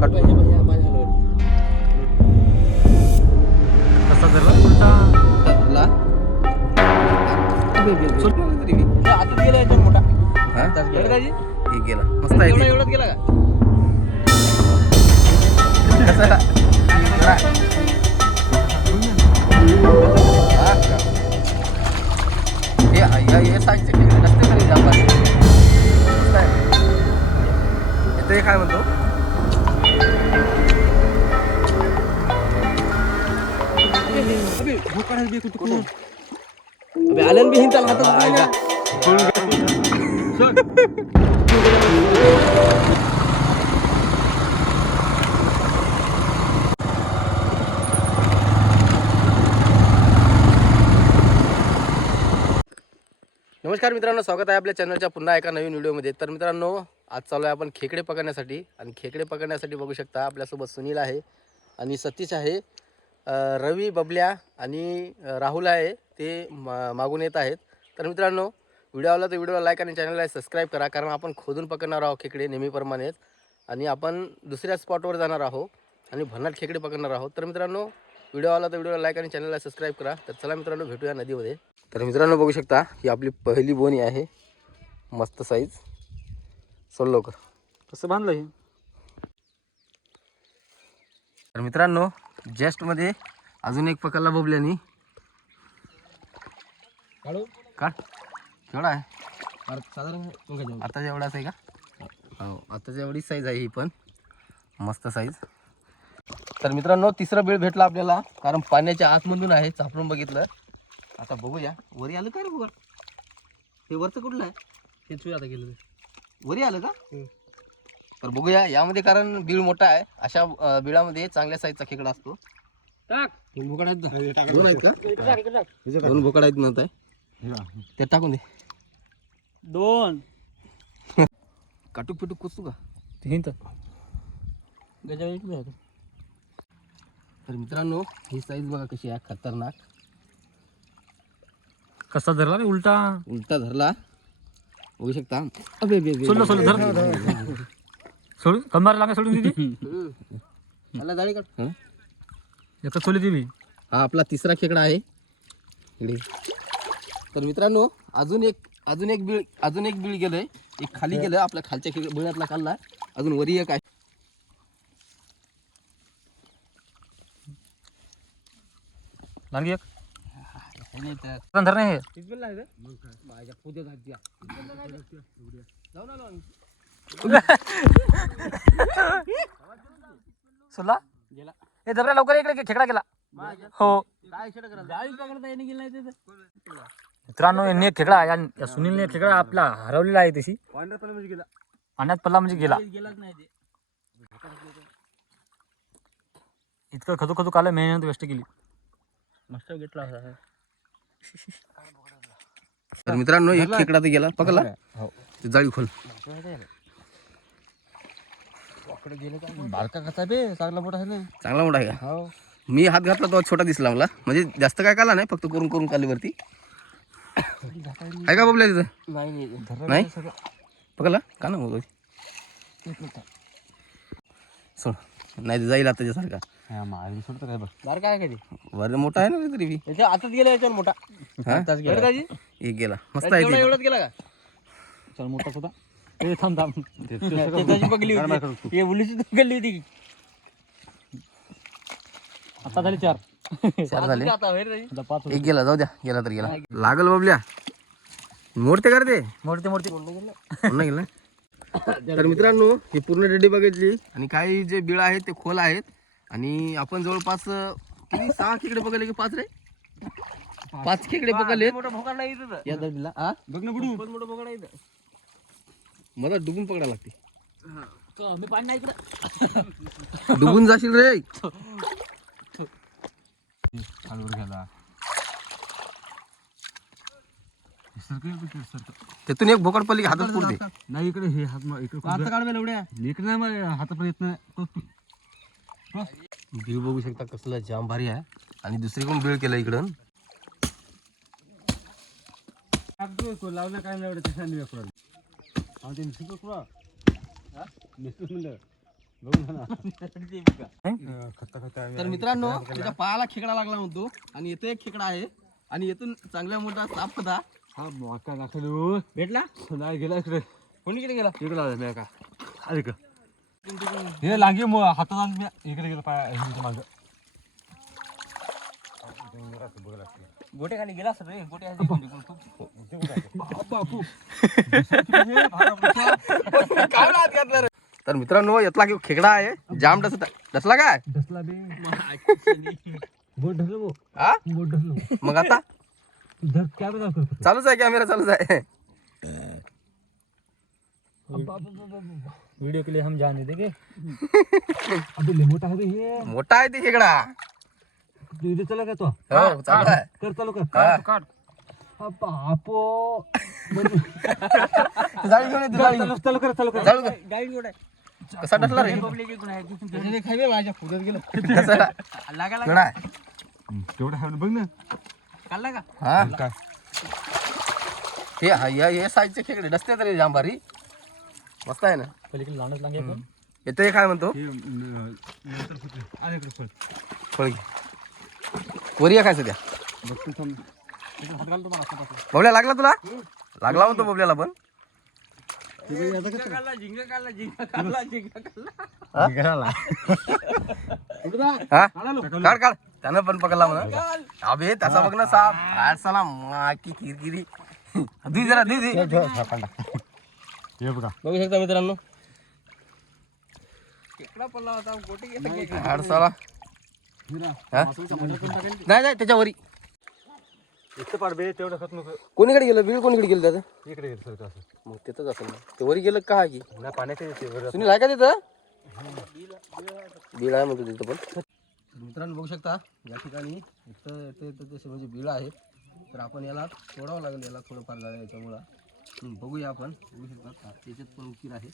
Cut कसा धरला उलटा धरला आता गेला याच्यावर मोठा हा गेला का जी? हे गेला मस्त आहे ते. एवढाच गेला का कसा? जरा. हा का? हे साईजचे खेळ नसते तरी जातात मस्त आहे. इथं हे काय म्हणतो अबे आलन बी हिंचाल हातात नाही ना. नमस्कार मित्रांनो, स्वागत आहे आपल्या चॅनलच्या पुन्हा एका नवीन व्हिडिओमध्ये. तर मित्रांनो, आज चालू आहे आपण खेकडे पकडण्यासाठी. आणि खेकडे पकडण्यासाठी बघू शकता आपल्यासोबत सुनील आहे आणि सतीश आहे, रवी, बबल्या आणि राहुल आहे, ते मागून येत आहेत. तर मित्रांनो, व्हिडिओ आवडला तर व्हिडिओला लाईक आणि चॅनलला सबस्क्राईब करा, कारण आपण खोदून पकडणार आहोत खेकडे नेहमीप्रमाणेच. आणि आपण दुसऱ्या स्पॉटवर जाणार आहोत आणि भन्नाट खेकडे पकडणार आहोत. तर मित्रांनो, व्हिडिओ आवडला तर व्हिडिओला लाईक आणि चॅनलला सबस्क्राईब करा. तर चला मित्रांनो, भेटूया नदीमध्ये. तर मित्रांनो, बघू शकता ही आपली पहिली बोनी आहे, मस्त साईज. सोड लवकर. कसं बांधलं हे? तर मित्रांनो, जस्टमध्ये अजून एक पकडला बबल्यानी. काढू काढ. केवढा आहे? साधारण आताच्या एवढाच आहे का? हो, आताच्या एवढीच साईज आहे ही पण, मस्त साईज. तर मित्रांनो, तिसरा बीळ भेटला आपल्याला, कारण पाण्याच्या आतमधून आहे, चापडून बघितलं. आता बघूया वरी आलं काय रे वर. हे वरचं कुठलं आहे? हे चुया आता गेलं वरी आलं का? तर बघूया यामध्ये, कारण बीळ मोठा आहे. अशा बिळामध्ये चांगल्या साईजचा खेकडा असतो. टाक हे भोकाड आहेत ना. दोन आहेत का? दोन भोकाड आहेत म्हणत आहे. ते टाकून दे. दोन काटूक पिटूक कुचू का? हिंत गजा. तर मित्रांनो, ही साईज बघा कशी आहे, खतरनाक. कसा धरला रे उलटा उलटा धरला, बघू शकता. अबे बे बे. सोडलं सोडलं धर सोडून कंबार लागा सोडून दिली. मला जाळी काढ. हं? एका सोली दिली. हा आपला तिसरा खेकडा आहे इकडे. तर मित्रांनो, अजून एक बीळ गेलंय. एक खाली गेलं, आपल्या खालच्या बिळातला खाल्ला. अजून वरी एक आहे. लागली एक नाही तर धर नाही हे. माझ्या पुढे घात सोडला गेला. हे धर रे लवकर, इकडे खेकडा गेला. हो जाळी पकडता येणे गेला मित्रांनो, यांनी एक खेकडा या सुनीलने एक खेकडा आपला हरवलेला आहे. तशी गेला पाण्यात पडला म्हणजे गेला. गेलाच नाही ते. इतकं खचू खचू काल मेहनत वेस्ट केली. मस्त घेतला होता. तर मित्रांनो, एक खेकडा तर गेला, पकडला. ते जाळी खोल. बारका कसा बे चांगला मोठा आहे ना. चांगला मोठा आहे का? हो मी हात घातला तो छोटा दिसला मला, म्हणजे जास्त काय काला नाही, फक्त करून काली वरती. आहे का बबल्या तिथं? नाही पकडला का ना मग सोड. नाही जाईल आता त्याच्यासारखा. सोडतो काय बघ बारका आहे कधी वर मोठा आहे ना रे तरी बी. याच्या आताच गेला याच्यावर मोठा. हा? गेला का जी? एक गेला, मस्त आहे ते. एवढाच गेला का? चल मोठा सुद्धा ए थांब थांब. त्याची पकडली होती. हे उलीची पकडली होती. आता झाले 4. चार झाले. आता होय रे. आता 5 एक गेला, जाऊ द्या, गेला तर गेला. लागल बबल्या, मोडते कर ते. मोडते मोडते. पुन्हा गेला. तर मित्रांनो, ही पूर्ण रेडी बघितली आणि काही जे बिळ आहेत ते खोल आहेत. आणि आपण जवळपास किती 6 खेकडे पकडले की 5 रे? 5 खेकडे पकडले मोठा भोकाड नाही इथं. या दडीला. हा, बघ ना बुडू. मोठा भोकाड आहे इथं. मला डुबून पकडायला लागते. मी पाणी नाही इकडं. डुबून जाशील रे. खालवर गेला. त्यातून एक भोकड पडली की हातात पुरते. नाही इकडे हे हात इकडे काढ एवढ्या इकडे नाही मग हातात येत नाही. बिळ बघू शकता कसलं जाम भारी आहे. आणि दुसरीकडून बिळ केलं इकडं. लावलं काय नाही एवढं. तर मित्रांनो त्याच्या पायाला खेकडा लागला म्हणतो आणि इथे एक खेकडा आहे आणि इथून चांगल्या मोठा साप होता. हा मोठा दाखवलो भेटला नाही गेला इकडे कोणी इकडे गेला इकडे आला मी का अरे का हे लागे हातात आण मी इकडे गेलो पाय मागं गोटे खाली गेला सर रे गोटे तर मित्रांनो यातला खेकडा आहे जाम डसला काय ढसला बे बोट ढसलो भाऊ. हा बोट ढसलो मग आता धर क्या बना करतो चालूच आहे कॅमेरा चालूच आहे. वीडियो के लिए हम जाने देंगे अबे ले मोठा है बे हे मोठा आहे ते खेकडा. तू इथे चला का तो हो चालू आहे. कर चालू कर हा. काट बापो जाळी घेऊन ये, तू जाळी घेऊन. चालू कर जाळू का? गाइड जोड़ा कसा डसला रे पब्लिक गुण आहे कसा लागा खेकडा आहे. तेवढा आहे ना बघ ना काढला का हा काय हे साईजचे खेकडे डसते तरी जाम भारी मस्त आहे ना. पलीकडे लहानच लागे पण येतं हे काय म्हणतो हे नंतर फुटले आले इकडे फळ फळगी वरिया काय सध्या बघतो थांब इकडे हात घालतो मला आतापासून. बबल्या लागला तुला लागला म्हणतो बबल्याला पण झिंगा काढला हा? हा? काढ काढ त्यानं पण पकडला म्हणा. अबे त्याचा बघ ना साप काढ साला माकी किरकिरी दी जरा दी हे बघा बघू शकता मित्रांनो खेकडा पडला होता गोटे काढ साला हा? नाही नाही त्याच्यावरी इथं पाड बे तेवढं खात नको कोणीकडे गेलं बिळ कोणीकडे गेलं त्याचं इकडे गेलं सर असं मग तिथंच असेल ना. ते वरी गेलं का की ना पाण्यात येते सुनील आहे का तिथं बीळ आहे म्हणतो तिथं पण. मित्रांनो बघू शकता या ठिकाणी इथं तसे म्हणजे बीळ आहे तर आपण याला सोडावं लागेल याला थोडंफार जागा याच्यामुळं बघूया आपण बघू शकता त्याच्यात पण उकीर आहे.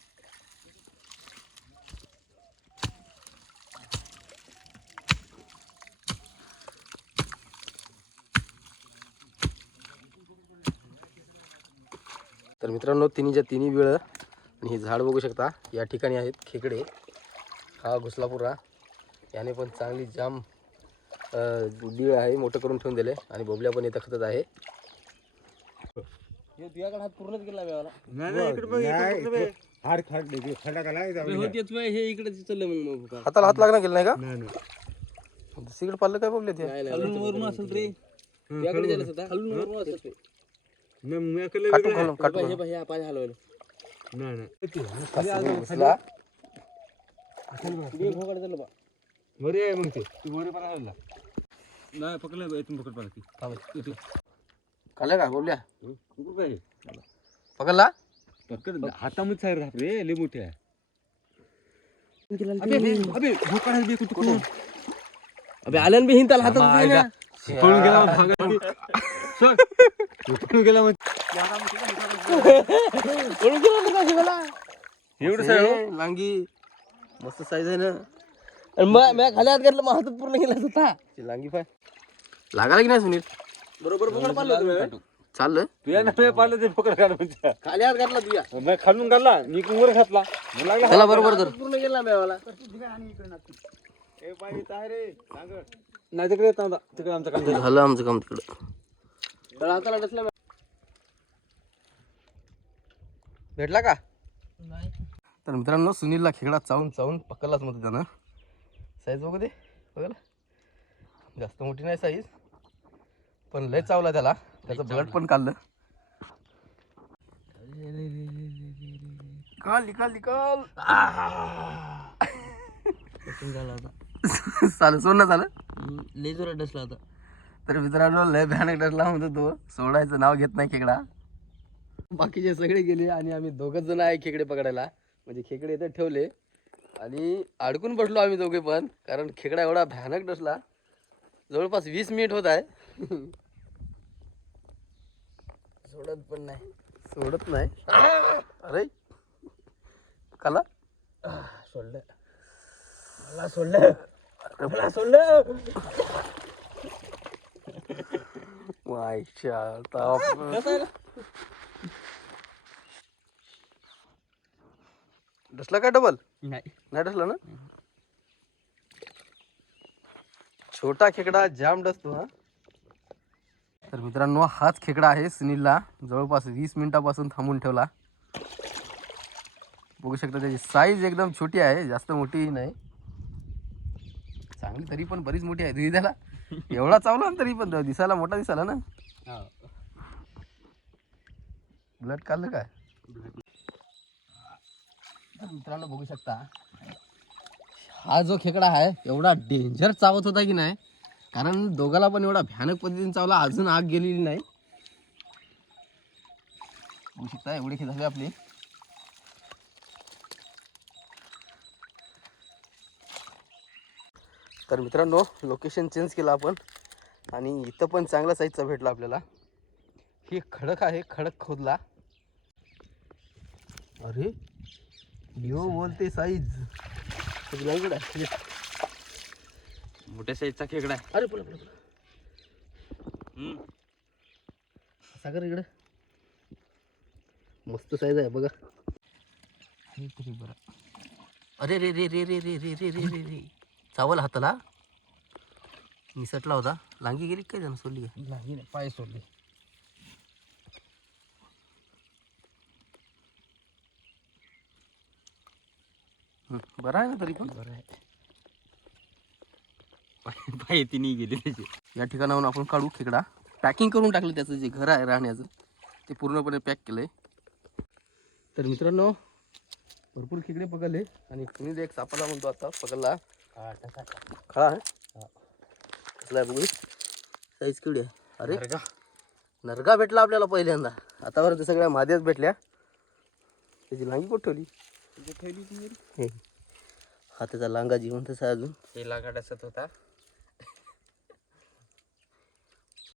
तर मित्रांनो तिन्हीच्या तिन्ही बीळ आणि हे झाड बघू शकता या ठिकाणी आहेत खेकडे. हा घुसलापुरा याने पण चांगली जाम बीळ आहे मोठं करून ठेवून दिले आणि बोबल्या पण इथं खतत आहे. तुझ्याकडे हात पूर्णच गेला वेळाला हे इकडे चाललं मग हाताला हात लागणार गेला नाही का नाही दुसरीकडे पाहिलं काय बोलले ते खालून वरून असेल रे तुझ्याकडे जायला होता खालून वरून असेल ते काटून घालून काटून हे पाय हा पाय हलवलं घुसला. बे भोगाड झालं बा बरे आहे मग ते तू बरे पण हल्ला नाही पकडलं इथून पकड पाहिजे काढलं का बोलल्या कुठे पकडला पकड हातामध्ये साहेब राहत रे लय मोठे आहे अबे भोकाड आहे बे कुठं अबे आल्यान बी हिंताला हातात पळून गेला पळून गेला मग पळून गेला मला एवढं साहेब लांगी मस्त साईज आहे ना आणि मग मी खाली हात घातलं मग हातात पूर्ण गेला होता लांगी पाय लागायला की नाही सुनील बरोबर पकड पाडलं चाललं तुझ्या नाही पाहिलं ते पकड काढ म्हणजे खाली हात घातला तुझ्या नाही खालून घालला मी वर घातला लागला त्याला बरोबर तर पूर्ण गेला मेवाला नाही तिकडे येत नव्हता तिकडे आमचं काम झालं आमचं काम तिकडं हाताला डसला भेटला का नाही तर मित्रांनो सुनीलला खेकडा चावून चावून पकडलाच म्हणतो त्यानं साईज बघू दे बघायला जास्त मोठी नाही साईज पण लय चावला त्याला त्याचं ब्लड पण काढलं निकाल निकाल झाला होता चालेल सोड ना झालं लय जोरात डसला होता तर मित्रांनो लय भयानक डरला म्हणतो तो सोडायचं नाव घेत नाही खेकडा. बाकीचे सगळे गेले आणि आम्ही दोघच जण आहे खेकडे पकडायला म्हणजे खेकडे इथे ठेवले आणि अडकून बसलो आम्ही दोघे पण कारण खेकडा एवढा भयानक डसला जवळपास 20 मिनिट होत आहे सोडत नाही अरे काला सोडलं डसला काय डबल नाही डसला ना. छोटा खेकडा जाम डसतो हा. तर मित्रांनो हाच खेकडा आहे सुनीलला जवळपास 20 मिनिटापासून थांबून ठेवला. बघू शकता त्याची साईज एकदम छोटी आहे, जास्त मोठी नाही. चांगली तरी पण बरीच मोठी आहे. तुम्ही त्याला एवढा चावला तरी पण दिसायला मोठा दिसायला ना. ब्लड काढलं काय. तर मित्रांनो बघू शकता हा जो खेकडा आहे एवढा डेंजर चावत होता की नाही, कारण दोघाला पण एवढा भयानक पद्धतीने चावला, अजून आग गेलेली नाही. बघू शकता एवढे खेळ झाले आपले. तर मित्रांनो लोकेशन चेंज केलं आपण आणि इथं पण चांगला साईजचा भेटला आपल्याला. ही खडक आहे, खडक खोदला. अरे यो बोलते साईज मोठ्या साईजचा खेकडा आहे. अरे पुला सागर इकडे मस्त साईज आहे बघा. अरे रे रे रे रे रे रे रे रे रे रे चावल हाताला निसटला होता. लांगी गेली काय जण सोडली का. लांगी नाही, पाय सोडले. बरं आहे ना तरी पण. बरं आहे. पाय तिन्ही गेले त्याचे. या ठिकाणाहून आपण काढू खेकडा. पॅकिंग करून टाकलं त्याचं जे घर आहे राहण्याचं ते पूर्णपणे पॅक केलंय. तर मित्रांनो भरपूर खेकडे पकडले आणि तुम्ही एक सापडला म्हणतो आता पकडला. खळा आहे कसला आहे बघू साईज केवढी आहे. अरे नरगा भेटला आपल्याला पहिल्यांदा. आतापर्यंत सगळ्या माद्याच भेटल्या. त्याची लांगी कुठं ठेवली. हे हा त्याचा लांगा जिवंतच आहे अजून. हे लागाड असत होता.